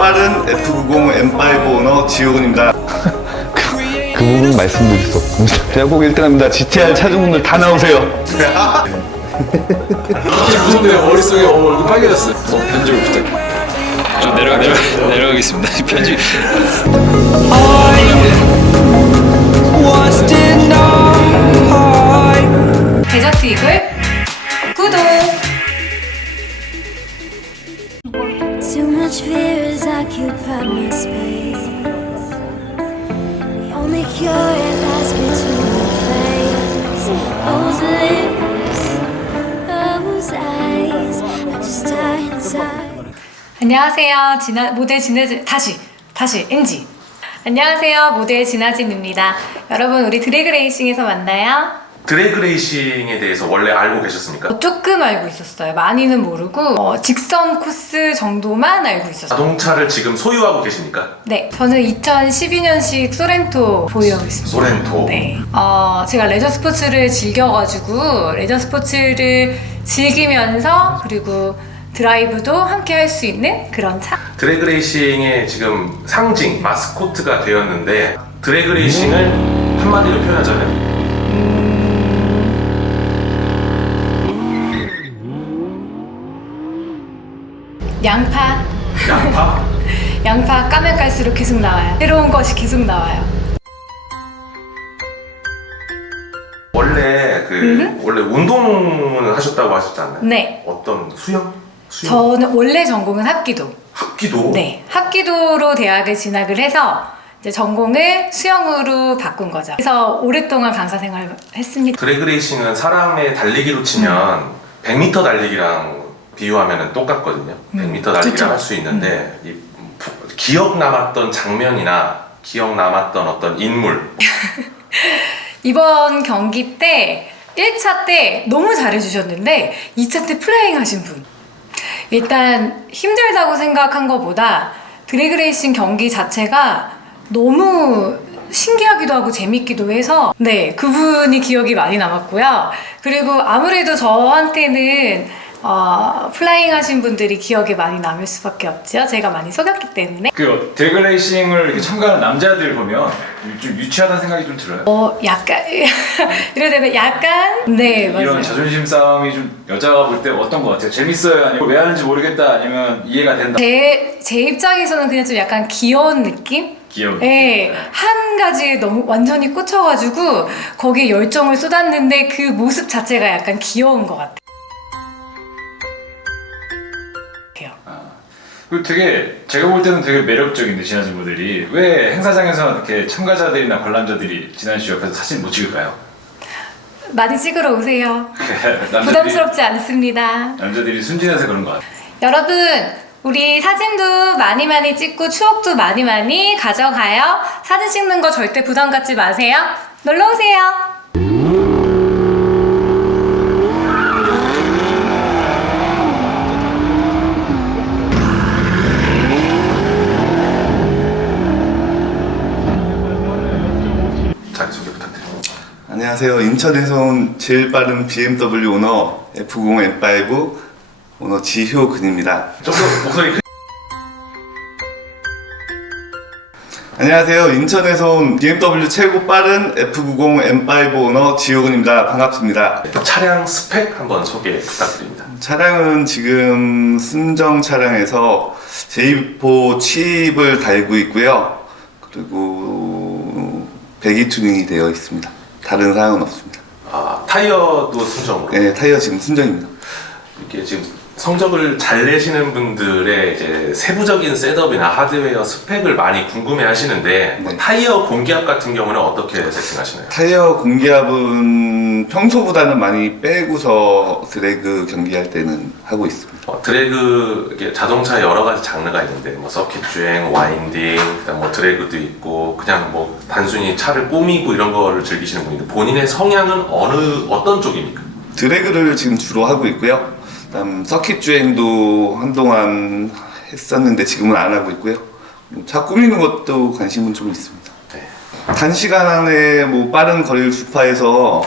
빠른 F90 M5 오너 지호근입니다. 그 부분 말씀드릴 수 없습니다. 꼭 1등합니다. GTR 차주분들 다 나오세요. 무섭네요. 머릿속에 어, 얼굴 빨개졌어요. 어, 편집을 부탁해. 좀 내려가 내려 내려가겠습니다. 편집. 데저트 이글 안녕하세요. 진아, 모델 진아진, 다시, 다시, NG. 안녕하세요. 모델 진아진입니다. 여러분, 우리 드래그 레이싱에서 만나요. 드래그 레이싱에 대해서 원래 알고 계셨습니까? 조금 알고 있었어요. 많이는 모르고, 어, 직선 코스 정도만 알고 있었어요. 자동차를 지금 소유하고 계십니까? 네, 저는 2012년식 소렌토 보유하고 있습니다. 소렌토. 네. 어, 제가 레저 스포츠를 즐겨가지고 레저 스포츠를 즐기면서 그리고 드라이브도 함께 할 수 있는 그런 차. 드래그 레이싱의 지금 상징, 마스코트가 되었는데 드래그 레이싱을 한마디로 표현하자면 양파. 양파? 양파 까면 깔수록 계속 나와요. 새로운 것이 계속 나와요. 원래 그 원래 운동을 하셨다고 하셨지 않나요? 네. 어떤 수영? 수영? 저는 원래 전공은 합기도. 합기도? 네. 합기도로 대학을 진학을 해서 이제 전공을 수영으로 바꾼 거죠. 그래서 오랫동안 강사 생활을 했습니다. 드래그 레이싱은 사람의 달리기로 치면 100m 달리기랑 비유하면 똑같거든요. 100m 달리기랑 음. 그쵸. 할수 있는데 이 부- 기억 남았던 장면이나 기억 남았던 어떤 인물 이번 경기 때 1차 때 너무 잘해주셨는데 2차 때 플레잉 하신 분 일단 힘들다고 생각한 것보다 드래그레이싱 경기 자체가 너무 신기하기도 하고 재밌기도 해서 네 그분이 기억이 많이 남았고요 그리고 아무래도 저한테는 어, 플라잉 하신 분들이 기억에 많이 남을 수밖에 없죠 제가 많이 속였기 때문에 그 대그 레이싱을 이렇게 참가하는 남자들 보면 좀 유치하다는 생각이 좀 들어요. 어 약간 이러되면 약간 네 맞아요 이런 자존심 싸움이 좀 여자가 볼 때 어떤 것 같아요? 재밌어요? 아니면 왜 하는지 모르겠다? 아니면 이해가 된다? 제, 제 입장에서는 그냥 좀 약간 귀여운 느낌? 귀여운. 네, 한 가지에 너무 완전히 꽂혀가지고 거기에 열정을 쏟았는데 그 모습 자체가 약간 귀여운 것 같아요. 그리고 되게 제가 볼 때는 되게 매력적인데 지나진 분들이 왜 행사장에서 이렇게 참가자들이나 관람자들이 지난 씨 옆에서 사진 못 찍을까요? 많이 찍으러 오세요. 남자들이, 부담스럽지 않습니다. 남자들이 순진해서 그런 것 같아요. 여러분, 우리 사진도 많이 많이 찍고 추억도 많이 많이 가져가요. 사진 찍는 거 절대 부담 갖지 마세요. 놀러 오세요. 자기소개 부탁드립니다. 안녕하세요. 인천에서 온 제일 빠른 BMW 오너 F90 M5 오너 지효근입니다. 좀더 목소리 크... 안녕하세요. 인천에서 온 BMW 최고 빠른 F90 M5 오너 지효근입니다. 반갑습니다. 차량 스펙 한번 소개 부탁드립니다. 차량은 지금 순정 차량에서 제이포 칩을 달고 있고요. 그리고 배기 튜닝이 되어 있습니다. 다른 사항은 없습니다. 아, 타이어도 순정으로 네, 타이어 지금 순정입니다. 이렇게 지금 성적을 잘 내시는 분들의 이제 세부적인 셋업이나 하드웨어 스펙을 많이 궁금해 하시는데 뭐 네. 타이어 공기압 같은 경우는 어떻게 세팅하시나요? 타이어 공기압은 평소보다는 많이 빼고서 드래그 경기할 때는 하고 있습니다. 어, 드래그 자동차 여러 가지 장르가 있는데 뭐 서킷 주행, 와인딩, 그다음 뭐 드래그도 있고 그냥 뭐 단순히 차를 꾸미고 이런 거를 즐기시는 분인데 본인의 성향은 어느 어떤 쪽입니까? 드래그를 지금 주로 하고 있고요. 그다음 서킷 주행도 한동안 했었는데 지금은 안 하고 있고요. 차 꾸미는 것도 관심은 좀 있습니다. 네. 단시간 안에 뭐 빠른 거리를 주파해서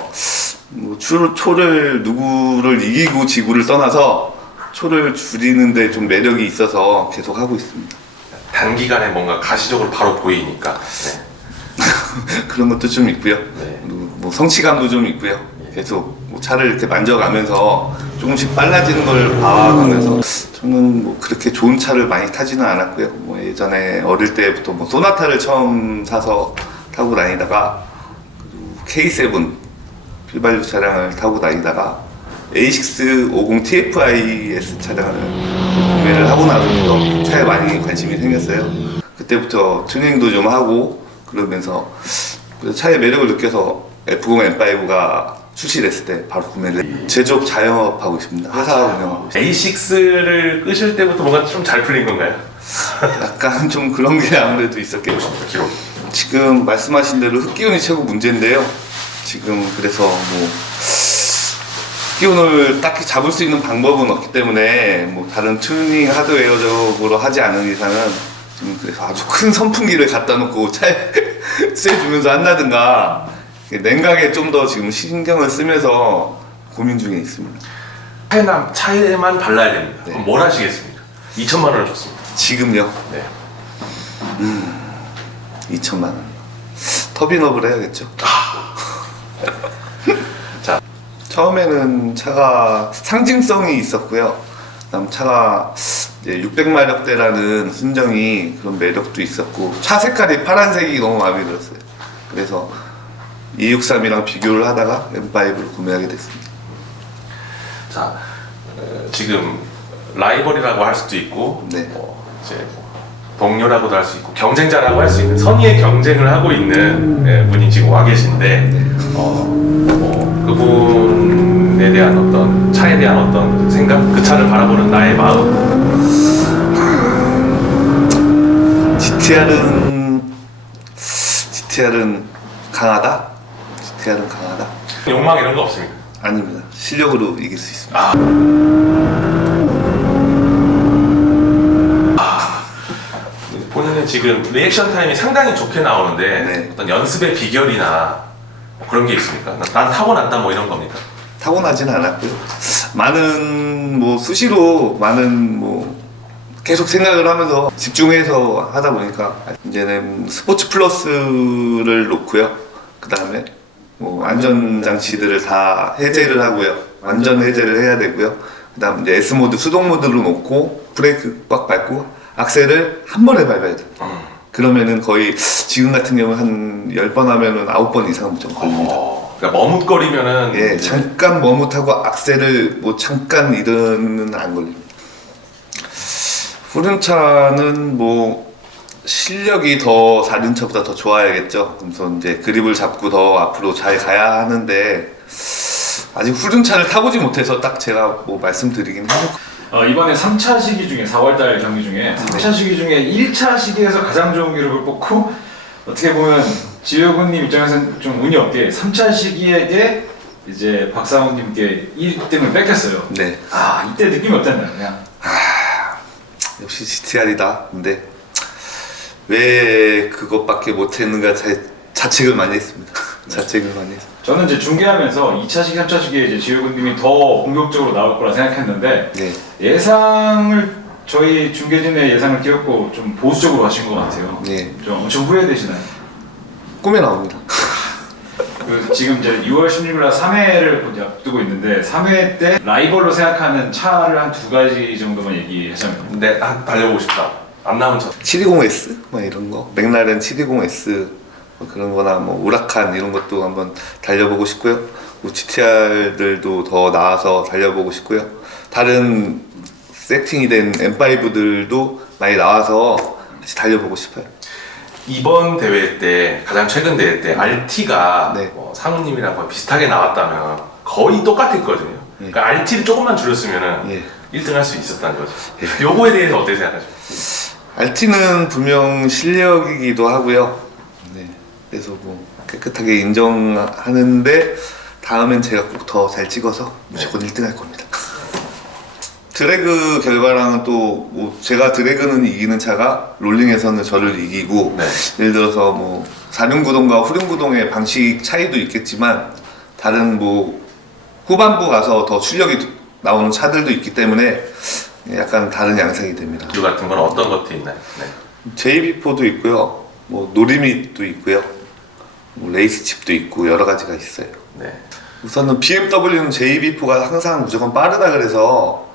뭐 초, 초를 누구를 이기고 지구를 떠나서 초를 줄이는데 좀 매력이 있어서 계속 하고 있습니다. 단기간에 뭔가 가시적으로 바로 보이니까. 네. 그런 것도 좀 있고요. 네. 그리고 뭐 성취감도 좀 있고요. 계속 뭐 차를 이렇게 만져가면서 조금씩 빨라지는 걸 봐가면서 저는 뭐 그렇게 좋은 차를 많이 타지는 않았고요. 뭐 예전에 어릴 때부터 뭐 소나타를 처음 사서 타고 다니다가 그리고 K7 휘발유 차량을 타고 다니다가 A6 50 TFIS 차량을 구매를 하고 나서부터 차에 많이 관심이 생겼어요. 그때부터 튜닝도 좀 하고 그러면서 차의 매력을 느껴서 F0 M5가 출시됐을 때 바로 구매를 했- 제조업 자영업하고 있습니다. 회사 운영하고 있습니다. A6를 끄실 때부터 뭔가 좀 잘 풀린 건가요? 약간 좀 그런 게 아무래도 있었겠죠. 기록. 지금 말씀하신 대로 흑기운이 최고 문제인데요. 지금 그래서 뭐 흑기운을 딱히 잡을 수 있는 방법은 없기 때문에 뭐 다른 튜닝 하드웨어적으로 하지 않은 이상은 지금 그래서 아주 큰 선풍기를 갖다 놓고 차에 쐬주면서 한다든가 냉각에 좀 더 지금 신경을 쓰면서 고민 중에 있습니다. 차에만, 차에만 발라야 됩니다. 네. 그럼 뭘 하시겠습니까? 2천만 원을 줬습니다. 지금요 네. 2천만 원. 터빈업을 해야겠죠. 자. 처음에는 차가 상징성이 있었고요. 그다음 차가 이제 600마력대라는 순정이 그런 매력도 있었고 차 색깔이 파란색이 너무 마음에 들었어요. 그래서 263이랑 비교를 하다가 M5를 구매하게 됐습니다. 자, 어, 지금 라이벌이라고 할 수도 있고, 네. 뭐 이제 뭐 동료라고도 할 수 있고 경쟁자라고 할 수 있는 선의의 경쟁을 하고 있는 예, 분이 지금 와 계신데, 어, 뭐 그분에 대한 어떤 차에 대한 어떤 생각, 그 차를 바라보는 나의 마음, GTR은 GTR은 강하다? GTR은 강하다? 욕망 이런 거 없습니까? 아닙니다. 실력으로 이길 수 있습니다. 본인은 지금 리액션 타임이 상당히 좋게 나오는데 네. 어떤 연습의 비결이나 뭐 그런 게 있습니까? 난, 난 타고 난다 뭐 이런 겁니까? 타고나지는 않았고요. 많은 뭐 수시로 많은 뭐 계속 생각을 하면서 집중해서 하다 보니까 이제는 스포츠 플러스를 놓고요. 그 다음에 뭐 안전 장치들을 다 해제를 하고요. 완전 해제를 해야 되고요. 그 다음 이제 S 모드 수동 모드로 놓고 브레이크 꽉 밟고 악셀을 한 번에 밟아야 돼. 그러면은 거의 지금 같은 경우 한 10번 하면은 9번 이상 무조건 걸립니다. 어, 그러니까 머뭇거리면은 예, 이제 잠깐 머뭇하고 악셀을 뭐 잠깐 이르는 안 걸립니다. 후륜차는 뭐 실력이 더 사륜차보다 더 좋아야겠죠. 그래서 이제 그립을 잡고 더 앞으로 잘 가야 하는데 아직 후륜차를 타보지 못해서 딱 제가 뭐 말씀드리긴 해요. 어, 이번에 3차 시기 중에 4월달 경기 중에 3차 시기 중에 1차 시기에서 가장 좋은 기록을 뽑고 어떻게 보면 지효군님 입장에서는 좀 운이 없게 3차 시기에게 이제 박상훈님께 1등을 뺏겼어요. 네, 아 이때 느낌이 어땠나요? 그냥 역시 GTR이다. 근데 왜 그것밖에 못했는가 자, 자책을 많이 했습니다. 자책을 많이 했습니다. 저는 이제 중계하면서 2차 시기, 3차 시기에 이제 지효군님이 더 공격적으로 나올 거라 생각했는데 네. 예상을 저희 중계진의 예상을 띄웠고 좀 보수적으로 하신 것 같아요. 네. 좀 엄청 후회되시나요? 꿈에 나옵니다. 그 지금 이제 6월 16일 날 3회를 앞두고 있는데 3회 때 라이벌로 생각하는 차를 한 두 가지 정도만 얘기하자면 네, 한 달려보고 싶다. 안 나오면 저 720S 뭐 이런 거 맥라렌 720S 뭐 그런 거나 뭐 우라칸 이런 것도 한번 달려보고 싶고요 뭐 GTR들도 더 나아서 달려보고 싶고요 다른 세팅이 된 M5들도 많이 나와서 같이 달려보고 싶어요 이번 대회 때 가장 최근 대회 때 RT가 네. 뭐 상우님이랑 비슷하게 나왔다면 거의 똑같았거든요. 그러니까 RT를 조금만 줄였으면은 예. 1등 할 수 있었다는 거죠. 요거에 대해서 어떻게 생각하십니까? RT는 분명 실력이기도 하고요 네. 그래서 뭐 깨끗하게 인정하는데 다음엔 제가 꼭 더 잘 찍어서 무조건 1등 할 겁니다 드래그 결과랑은 또, 뭐, 제가 드래그는 이기는 차가 롤링에서는 저를 이기고, 네. 예를 들어서 뭐, 사륜구동과 후륜구동의 방식 차이도 있겠지만, 다른 뭐, 후반부 가서 더 출력이 나오는 차들도 있기 때문에 약간 다른 양상이 됩니다. 주 같은 건 어떤 것들이 있나요? 네. JB4도 있고요. 뭐 노리밋도 있고요. 뭐 레이스 칩도 있고 여러 가지가 있어요. 네. 우선은 BMW는 JB4가 항상 무조건 빠르다 그래서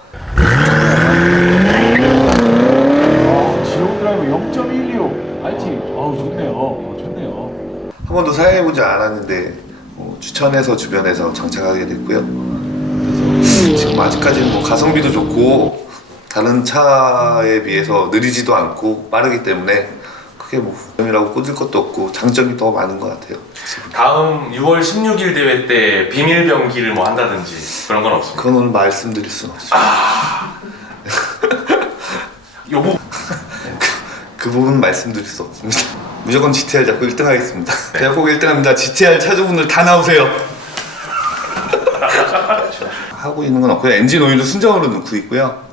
지옥 드라이브 0.125 RT. 아우 좋네요. 어, 좋네요. 한 번도 사용해보지 않았는데 어, 추천해서 주변에서 장착하게 됐고요. 그래서 지금 아직까지는 뭐 가성비도 좋고 다른 차에 비해서 느리지도 않고 빠르기 때문에 크게 뭐 부정이라고 꽂을 것도 없고 장점이 더 많은 것 같아요. 다음 6월 16일 대회 때 비밀 병기를 뭐 한다든지 그런 건 없습니다. 그거는 말씀드릴 수는 없어요. 요부 그 부분 말씀드릴 수 없습니다. 무조건 GTR 잡고 1등 하겠습니다. 제가 꼭 1등 합니다. GTR 차주분들 다 나오세요. 하고 있는 건 없고요. 엔진 오일도 순정으로 넣고 있고요.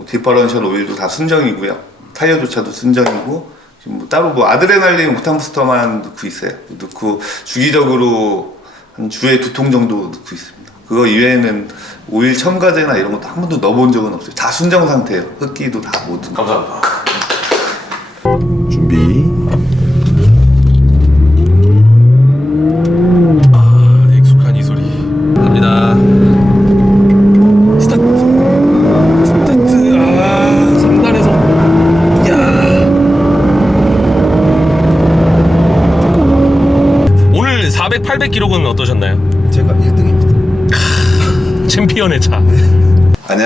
뭐 디퍼런셜 오일도 다 순정이고요. 타이어 조차도 순정이고 지금 뭐 따로 뭐 아드레날린 옥탄 부스터만 넣고 있어요. 넣고 주기적으로 한 주에 두 통 정도 넣고 있습니다. 그거 이외에는 오일 첨가제나 이런 것도 한 번도 넣어본 적은 없어요. 다 순정 상태예요. 흡기도 다 모두. 감사합니다. 준비.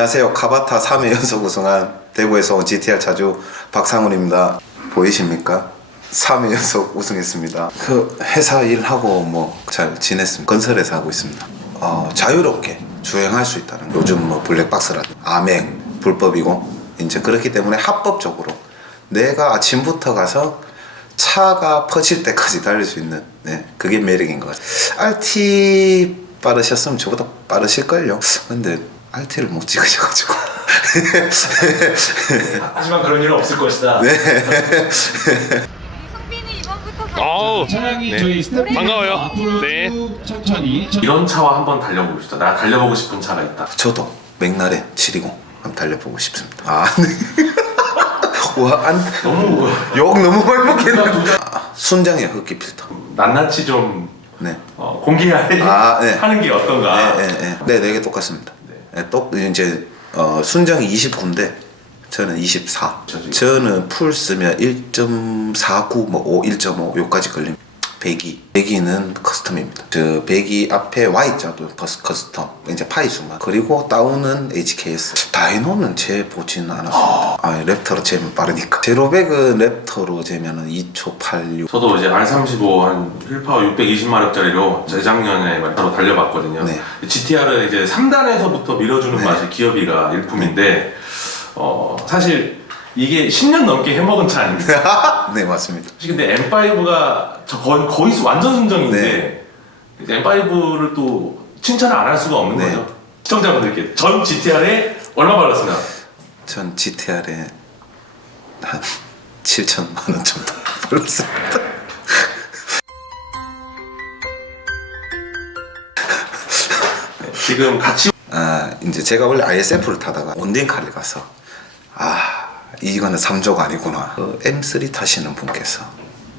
안녕하세요. 카바타 3회 연속 우승한 대구에서 온 GTR 차주 박상훈입니다. 보이십니까? 3회 연속 우승했습니다. 그 회사 일하고 뭐 잘 지냈습니다. 건설회사 하고 있습니다. 어, 자유롭게 주행할 수 있다는 거. 요즘 뭐 블랙박스라든지 암행 불법이고 이제 그렇기 때문에 합법적으로 내가 아침부터 가서 차가 퍼질 때까지 달릴 수 있는 네, 그게 매력인 것 같아요. RT 빠르셨으면 저보다 빠르실걸요. 근데 RT를 못 찍으셔가지고. 하지만 그런 일은 없을 것이다. 아우, 차량이 네. 저희 스태프 반가워요. 앞으로 네. 쭉 천천히 이런 차와 한번 달려보고 싶다. 나 달려보고 싶은 차가 있다. 저도 맥날에 720 한번 달려보고 싶습니다. 아, 네. 와, 안, 너무 욕 너무 많이 먹겠네. 아, 순정이야, 흡기 필터. 낱낱이 좀 네. 어, 공개하는 아, 네. 게 어떤가. 네, 네, 네. 네, 네개 똑같습니다. 네, 똑, 이제, 어, 순정이 29인데, 저는 24. 저 지금- 저는 풀 쓰면 1.49, 뭐 5, 1.5, 요까지 걸립니다. 배기. 배기는 커스텀입니다. 저 배기 앞에 Y자도 커스텀. 이제 파이수만. 그리고 다운은 HKS. 다이노는 재 보지는 않았습니다. 아, 랩터로 재면 빠르니까. 제로백은 랩터로 재면은 2초 86. 저도 이제 R35 한 휠파워 620마력짜리로 재작년에 바로 달려봤거든요. 네. GTR은 이제 3단에서부터 밀어주는 네. 맛이 기어비가 일품인데 어, 사실 이게 10년 넘게 해먹은 차 아닙니까? 네, 맞습니다. 사실 근데 M5가 저 거의, 거의 완전 순정인데 M5를 또 칭찬을 안 할 수가 없는 네. 거죠. 시청자분들께 전 GTR에 얼마 발랐으나 전 GTR에 한 7천만 원 정도 벌었습니다. 지금 같이 아, 이제 제가 원래 ISF를 타다가 온딩카를 가서 아, 이거는 3조가 아니구나. 그 M3 타시는 분께서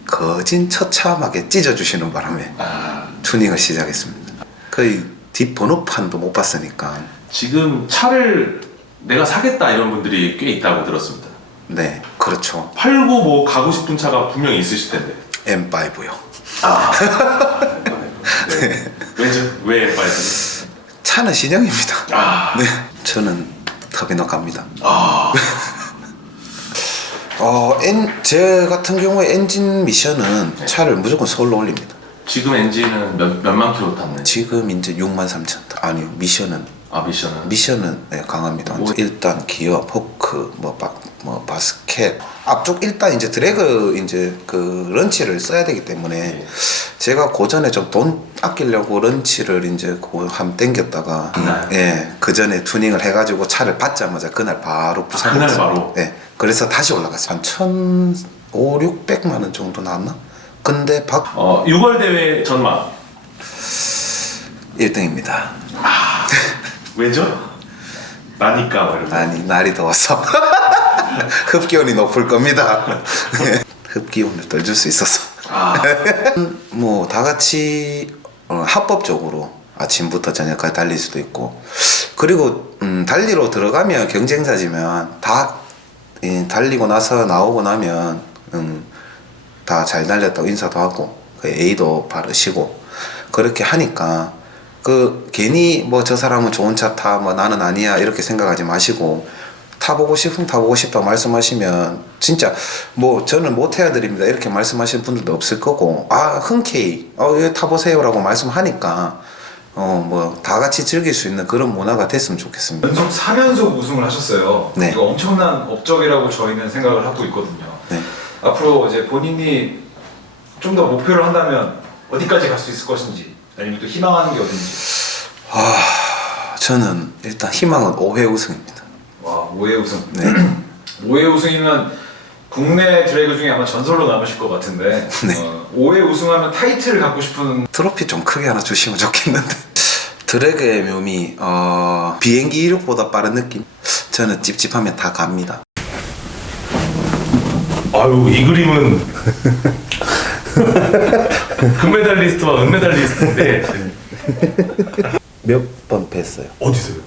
거진 처참하게 찢어주시는 바람에 튜닝을 시작했습니다. 거의 뒷번호판도 못 봤으니까 지금 차를 내가 사겠다 이런 분들이 꽤 있다고 들었습니다. 네, 그렇죠. 팔고 뭐 가고 싶은 차가 분명히 있으실 텐데. M5요. 네. 왜죠? 왜 M5? 차는 신형입니다. 아, 네, 저는 터미널 갑니다. 어, 엔, 제 같은 경우에 엔진 미션은 네. 차를 무조건 서울로 올립니다. 지금 엔진은 몇, 몇만 킬로 탔네. 지금 이제 6만 3천. 아니요, 미션은 아 미션은 미션은 네, 강합니다. 뭐- 일단 기어, 포크, 뭐, 바, 뭐 바스켓 앞쪽 일단 이제 드래그 이제 그 런치를 써야 되기 때문에 네. 제가 고전에 좀 돈 아끼려고 런치를 이제 그함 땡겼다가 그날? 예, 그 전에 튜닝을 해가지고 차를 받자마자 그날 바로 부산 그날 바로? 예, 그래서 다시 올라갔어요. 한 천, 오, 육백만 원 정도 나왔나? 근데 박 어 6월 대회 전망 1등입니다. 왜죠? 나니까 막 이러면서. 아니 날이 더워서 흡기온이 높을 겁니다. 흡기온을 덜줄수 있어서 아, 뭐 다 같이 어, 합법적으로 아침부터 저녁까지 달릴 수도 있고 그리고 음, 달리러 들어가면 경쟁자지만 다 이, 달리고 나서 나오고 나면 음, 다 잘 달렸다고 인사도 하고 그 A도 바르시고 그렇게 하니까 그 괜히 뭐 저 사람은 좋은 차 타 뭐 나는 아니야 이렇게 생각하지 마시고 타보고 싶으면 타보고 싶다고 말씀하시면 진짜 뭐 저는 못 해야 드립니다 이렇게 말씀하시는 분들도 없을 거고 아 흔쾌히 어 이거 타보세요라고 말씀하니까 어 뭐 다 같이 즐길 수 있는 그런 문화가 됐으면 좋겠습니다. 연속 3연속 우승을 하셨어요. 네. 이거 엄청난 업적이라고 저희는 생각을 하고 있거든요. 네. 앞으로 이제 본인이 좀 더 목표를 한다면 어디까지 갈 수 있을 것인지 아니면 또 희망하는 게 어딘지. 아 저는 일단 희망은 5회 우승입니다. 와 5회 우승. 네. 5회 우승이면 국내 드래그 중에 아마 전설로 남으실 것 같은데 네. 어, 5회 우승하면 타이틀을 갖고 싶은 트로피 좀 크게 하나 주시면 좋겠는데. 드래그의 묘미 어, 비행기 이륙보다 빠른 느낌. 저는 찝찝하면 다 갑니다. 아유 이 그림은 금메달리스트와 은메달리스트인데. 몇 번 뵀어요? 어디서요?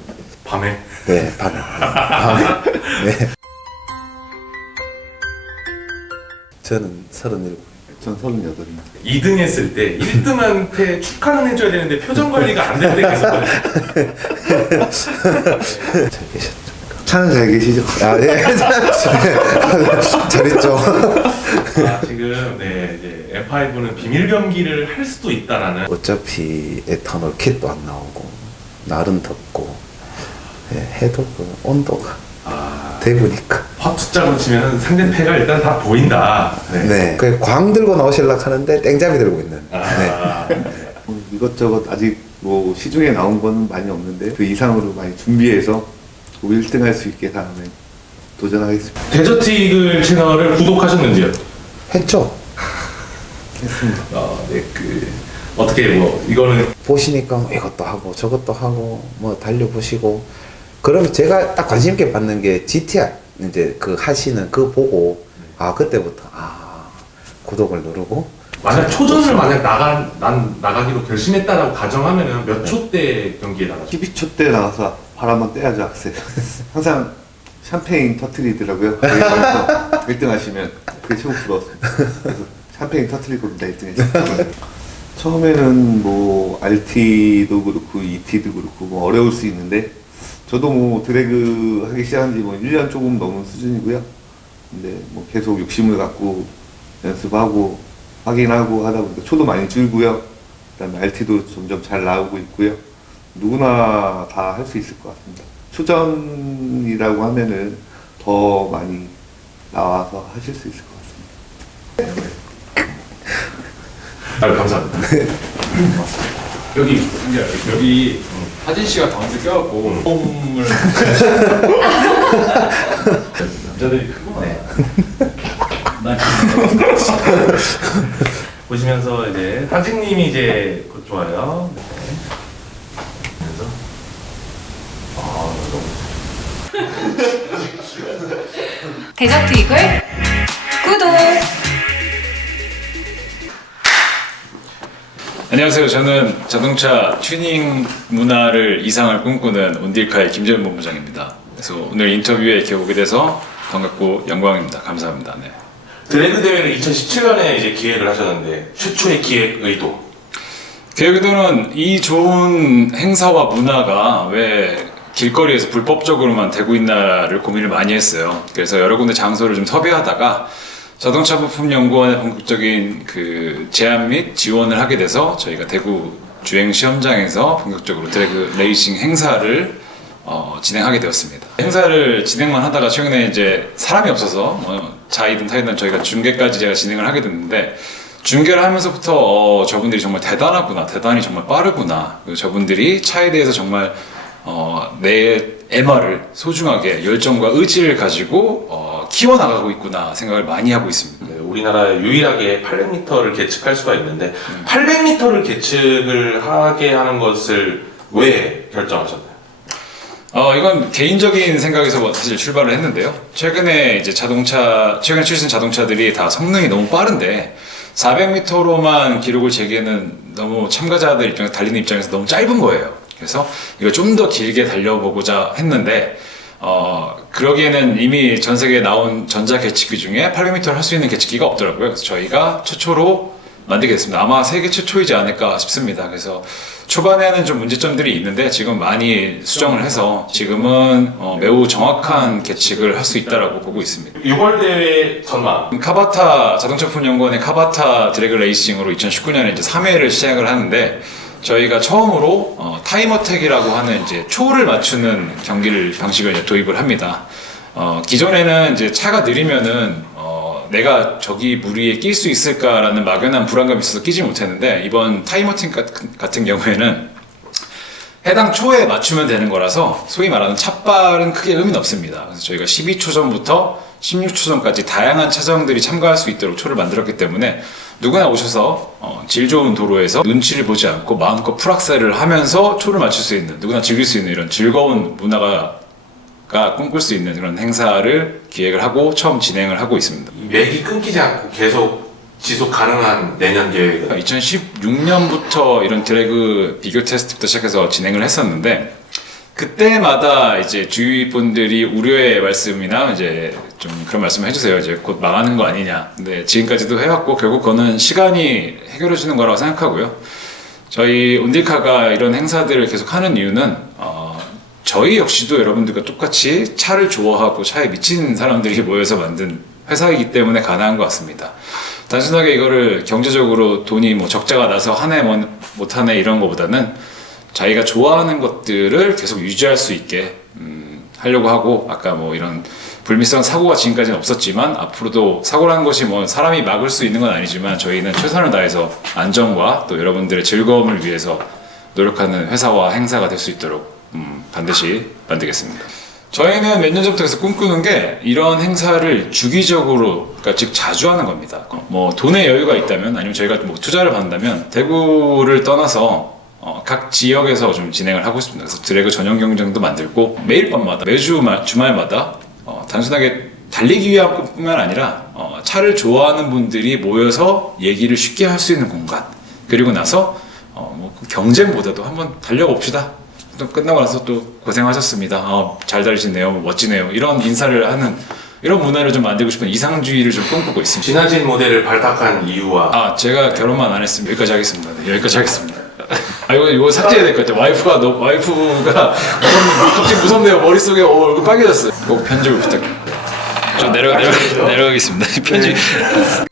밤에? 네 밤에. 밤에. 네. 저는 37 전 38입니다. 2등 했을 때 1등한테 축하는 해줘야 되는데 표정 관리가 안 될때 계속 잘 계셨죠? 차는 잘 계시죠? 아, 예. 잘했죠. 아, 지금 네 이제 F5는 비밀 경기를 할 수도 있다라는 어차피 에탄올 킷도 안 나오고 날은 덥고 예, 해도 그 온도가 대구니까 화투장을 치면 상대 패가 일단 다 보인다. 네. 그광 들고 나오실라 하는데 땡잡이 들고 있는 아, 뭐 이것저것 아직 뭐 시중에 나온 건 많이 없는데 그 이상으로 많이 준비해서 1등 할 수 있게 다음에 도전하겠습니다. 데저트 이글 채널을 구독하셨는지요? 했죠? 어, 네, 그 어떻게 뭐 이거는 보시니까 뭐 이것도 하고 저것도 하고 뭐 달려 보시고 그러면 제가 딱 관심 있게 받는 게 GTR 이제 그 하시는 그 보고 아 그때부터 아 구독을 누르고 만약 초전을 만약 나가 난 나가기로 결심했다라고 가정하면은 몇 초 때 경기에 나가죠? 12초 때 나가서 발 한번 떼야죠 악셀. 항상 샴페인 터트리더라고요. 그래서 1등 하시면 그게 최고 부러웠습니다. 그래서 샴페인 터트릴 겁니다 1등 했어요. 처음에는 뭐 RT도 그렇고 ET도 그렇고 뭐 어려울 수 있는데 저도 뭐 드래그 하기 시작한 지 뭐 1년 조금 넘은 수준이고요. 근데 뭐 계속 욕심을 갖고 연습하고 확인하고 하다 보니까 초도 많이 줄고요. 그다음에 RT도 점점 잘 나오고 있고요. 누구나 다 할 수 있을 것 같습니다. 초전이라고 하면은 더 많이 나와서 하실 수 있을 것 같습니다. 아 감사합니다. 여기 이제 여기 하진 씨가 가운데 껴갖고 홈을 남자들이 크구나. 보시면서 이제 하진님이 이제 곧 좋아요. 네. 그래서 아 너무 데저트 이글 구독! 안녕하세요. 저는 자동차 튜닝 문화를 이상을 꿈꾸는 온딜카의 김재현 본부장입니다. 그래서 오늘 인터뷰에 이렇게 오게 돼서 반갑고 영광입니다. 감사합니다. 네. 드래그 대회를 2017년에 이제 기획을 하셨는데 최초의 기획 의도 계획도는 이 좋은 행사와 문화가 왜 길거리에서 불법적으로만 되고 있나를 고민을 많이 했어요. 그래서 여러 군데 장소를 좀 섭외하다가 자동차 부품 연구원의 본격적인 그 제안 및 지원을 하게 돼서 저희가 대구 주행 시험장에서 본격적으로 드래그 레이싱 행사를 어, 진행하게 되었습니다. 행사를 진행만 하다가 최근에 이제 사람이 없어서 뭐 자이든 타이든 저희가 중계까지 제가 진행을 하게 됐는데 중계를 하면서부터 어, 저분들이 정말 대단하구나, 대단히 정말 빠르구나. 저분들이 차에 대해서 정말 어, 내 MR을 소중하게 열정과 의지를 가지고 어, 키워나가고 있구나 생각을 많이 하고 있습니다. 네, 우리나라에 유일하게 800m를 계측할 수가 있는데 800m를 계측을 하게 하는 것을 왜 결정하셨나요? 어, 이건 개인적인 생각에서 뭐 사실 출발을 했는데요. 최근에 이제 자동차, 최근에 출신 자동차들이 다 성능이 너무 빠른데 400m로만 기록을 재기에는 너무 참가자들 입장에서 달리는 입장에서 너무 짧은 거예요. 그래서 이걸 좀 더 길게 달려보고자 했는데 어, 그러기에는 이미 전 세계에 나온 전자 계측기 중에 800m를 할 수 있는 계측기가 없더라고요. 그래서 저희가 최초로 만들게 됐습니다. 아마 세계 최초이지 않을까 싶습니다. 그래서 초반에는 좀 문제점들이 있는데 지금 많이 수정을 해서 지금은 어, 매우 정확한 계측을 할 수 있다라고 보고 있습니다. 6월 대회 전망. 카바타 자동차품 연구원의 카바타 드래그 레이싱으로 2019년에 이제 3회를 시작을 하는데 저희가 처음으로 어, 타임어택이라고 하는 이제 초를 맞추는 경기를 방식을 이제 도입을 합니다. 어, 기존에는 이제 차가 느리면은 어, 내가 저기 물 위에 낄 수 있을까라는 막연한 불안감이 있어서 끼지 못했는데 이번 타임어택 같은, 같은 경우에는 해당 초에 맞추면 되는 거라서 소위 말하는 찻발은 크게 의미는 없습니다. 그래서 저희가 12초 전부터 16초 전까지 다양한 차종들이 참가할 수 있도록 초를 만들었기 때문에 누구나 오셔서 어, 질 좋은 도로에서 눈치를 보지 않고 마음껏 풀악셀을 하면서 초를 맞출 수 있는 누구나 즐길 수 있는 이런 즐거운 문화가 가 꿈꿀 수 있는 그런 행사를 기획을 하고 처음 진행을 하고 있습니다. 맥이 끊기지 않고 계속 지속 가능한 내년 계획은 2016년부터 이런 드래그 비교 테스트부터 시작해서 진행을 했었는데 그때마다 이제 주위 분들이 우려의 말씀이나 이제 좀 그런 말씀을 해주세요. 이제 곧 망하는 거 아니냐. 근데 지금까지도 해왔고 결국 그거는 시간이 해결해 주는 거라고 생각하고요. 저희 온딜카가 이런 행사들을 계속 하는 이유는 어, 저희 역시도 여러분들과 똑같이 차를 좋아하고 차에 미친 사람들이 모여서 만든 회사이기 때문에 가능한 것 같습니다. 단순하게 이거를 경제적으로 돈이 뭐 적자가 나서 한 해못한해 이런 거보다는 자기가 좋아하는 것들을 계속 유지할 수 있게 음, 하려고 하고 아까 뭐 이런 불미스러운 사고가 지금까지는 없었지만 앞으로도 사고라는 것이 뭐 사람이 막을 수 있는 건 아니지만 저희는 최선을 다해서 안전과 또 여러분들의 즐거움을 위해서 노력하는 회사와 행사가 될 수 있도록 음, 반드시 만들겠습니다. 저희는 몇 년 전부터 계속 꿈꾸는 게 이런 행사를 주기적으로, 그러니까 즉 자주 하는 겁니다. 뭐 돈의 여유가 있다면 아니면 저희가 뭐 투자를 받는다면 대구를 떠나서 어, 각 지역에서 좀 진행을 하고 싶습니다. 그래서 드래그 전용 경쟁도 만들고 매일 밤마다 매주 마- 주말마다 어, 단순하게 달리기 위한 뿐만 아니라 어, 차를 좋아하는 분들이 모여서 얘기를 쉽게 할 수 있는 공간 그리고 나서 어, 뭐그 경쟁보다도 한번 달려봅시다. 또 끝나고 나서 또 고생하셨습니다. 어, 잘 달리시네요. 뭐 멋지네요. 이런 인사를 하는 이런 문화를 좀 만들고 싶은 이상주의를 좀 꿈꾸고 있습니다. 진화진 모델을 발탁한 이유와 아 제가 결혼만 안 했으면 여기까지 하겠습니다. 네, 여기까지 하겠습니다. 아 이거 이거 삭제해야 될 것 같아요. 와이프가 너 와이프가 무섭, 갑자기 무섭네요. 머릿속에 어, 얼굴 빨개졌어요. 꼭 편집을 부탁드립니다. 좀 내려 내려 내려가겠습니다. 편집.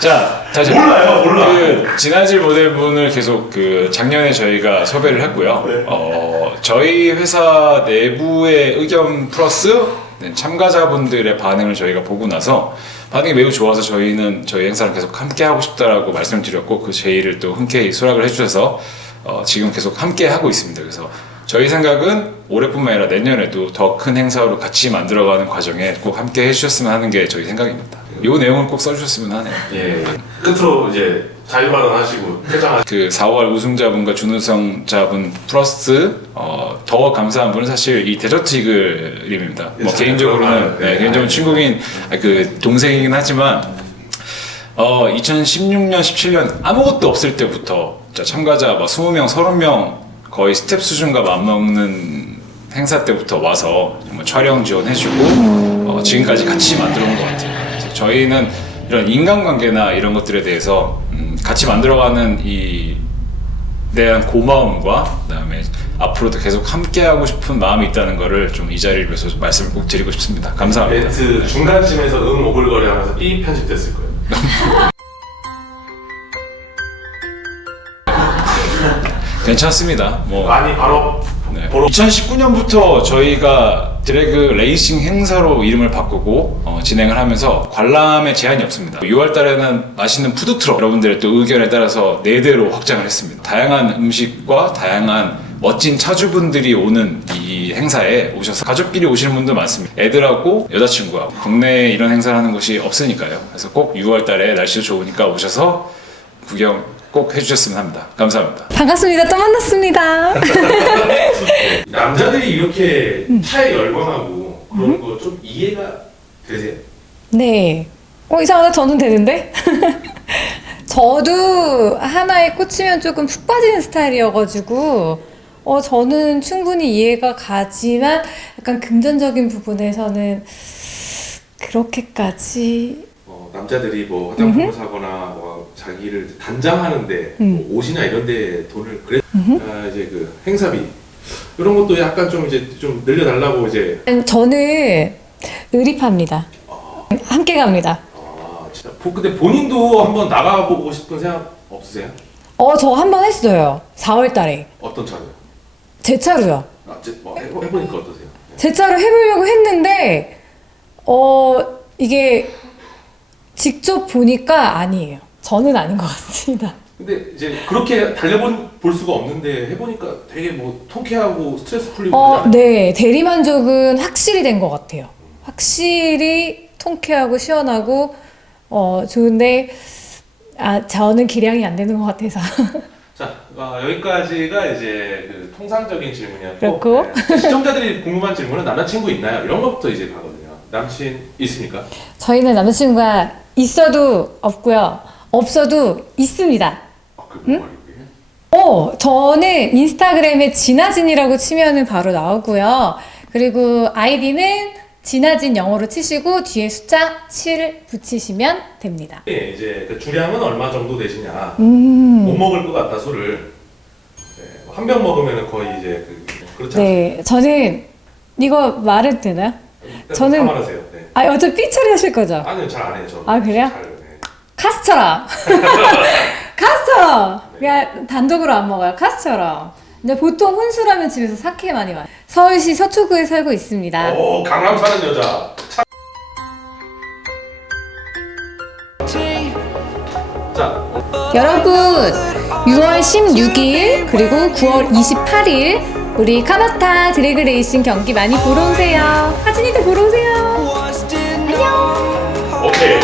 자, 다시 몰라요, 몰라. 그 진화질 모델분을 계속 그 작년에 저희가 섭외를 했고요. 어, 저희 회사 내부의 의견 플러스 네, 참가자분들의 반응을 저희가 보고 나서 반응이 매우 좋아서 저희는 저희 행사를 계속 함께 하고 싶다라고 말씀을 드렸고 그 제의를 또 흔쾌히 수락을 해주셔서 어, 지금 계속 함께 하고 있습니다. 그래서 저희 생각은 올해뿐만 아니라 내년에도 더 큰 행사로 같이 만들어가는 과정에 꼭 함께 해주셨으면 하는 게 저희 생각입니다. 이 내용을 꼭 써주셨으면 하네요. 예 끝으로 이제 자유발언하시고 퇴장하시고 그 4월 우승자분과 준우승자분 플러스 어, 더 감사한 분은 사실 이 데저트 이글님입니다. 뭐 개인적으로는 네, 개인적으로 친구인 아니, 그 동생이긴 하지만 어, 2016년 17년 아무것도 없을 때부터 진짜 참가자 막 20명 30명 거의 스텝 수준과 맞먹는 행사 때부터 와서 정말 촬영 지원해주고 어, 지금까지 같이 만들어 온 것 같아요. 그래서 저희는 이런 인간관계나 이런 것들에 대해서 음, 같이 만들어가는 이 대한 고마움과 그다음에 앞으로도 계속 함께하고 싶은 마음이 있다는 거를 좀 이 자리를 빌어서 말씀을 꼭 드리고 싶습니다. 감사합니다. 멘트 중간쯤에서 응 오글거리 하면서 삐 편집됐을 거예요 괜찮습니다. 뭐 많이 바로 네. 보러 2019년부터 저희가 드래그 레이싱 행사로 이름을 바꾸고 어, 진행을 하면서 관람에 제한이 없습니다. 6월 달에는 맛있는 푸드트럭 여러분들의 또 의견에 따라서 4대로 확장을 했습니다. 다양한 음식과 다양한 멋진 차주분들이 오는 이 행사에 오셔서 가족끼리 오시는 분도 많습니다. 애들하고 여자친구하고 국내에 이런 행사를 하는 곳이 없으니까요. 그래서 꼭 6월 달에 날씨도 좋으니까 오셔서 구경 꼭 해주셨으면 합니다. 감사합니다. 반갑습니다. 또 만났습니다. 남자들이 이렇게 차에 열광하고 그런 거 좀 이해가 되세요? 네. 어, 이상하다. 저는 되는데? 저도 하나에 꽂히면 조금 푹 빠지는 스타일이어가지고, 어, 저는 충분히 이해가 가지만, 약간 금전적인 부분에서는 그렇게까지. 어, 남자들이 뭐 화장품을 사거나 뭐 자기를 단장하는데 음. 뭐 옷이나 이런데 돈을 그래 아, 이제 그 행사비 이런 것도 약간 좀 이제 좀 늘려달라고 이제 저는 의리파입니다. 함께 갑니다. 아 진짜 보- 근데 본인도 한번 나가보고 싶은 생각 없으세요? 어, 저 한 번 했어요. 4월 달에. 어떤 차로요? 제 차로요. 아, 제, 뭐 해보, 해보니까 어떠세요? 네. 제 차로 해보려고 했는데, 어, 이게 직접 보니까 아니에요. 저는 아닌 것 같습니다. 근데 이제 그렇게 달려본 볼 수가 없는데 해보니까 되게 뭐 통쾌하고 스트레스 풀리고 어, 그러잖아요. 네. 대리 만족은 확실히 된 것 같아요. 확실히 통쾌하고 시원하고, 어, 좋은데, 아, 저는 기량이 안 되는 것 같아서. 자 어, 여기까지가 이제 그 통상적인 질문이었고 그렇고. 네. 시청자들이 궁금한 질문은 남자친구 있나요? 이런 것부터 이제 가거든요. 남친 있습니까? 저희는 남자친구가 있어도 없고요. 없어도 있습니다. 아, 말이에요? 어, 저는 인스타그램에 진아진이라고 치면은 바로 나오고요. 그리고 아이디는 진아진 영어로 치시고 뒤에 숫자 7 붙이시면 됩니다. 네, 이제 그 주량은 얼마 정도 되시냐? 음. 못 먹을 것 같다 술을 네, 한병 먹으면 거의 이제 그, 그렇지 않습니까? 네, 저는 이거 말해도 되나요? 저는- 저는 말하세요. 네. 아, 어차피 삐 처리 하실 거죠? 아니요 잘 안 해요 저. 아, 그래요? 잘, 네. 카스처럼. 카스처럼. 그냥 단독으로 안 먹어요. 카스처럼. 근데 보통 혼술하면 집에서 사케 많이 마요. 서울시 서초구에 살고 있습니다. 오 강남 사는 여자. 참. 자 여러분 6월 16일 그리고 9월 28일 우리 카바타 드래그 레이싱 경기 많이 보러 오세요. 하진이도 보러 오세요. 안녕. 오케이.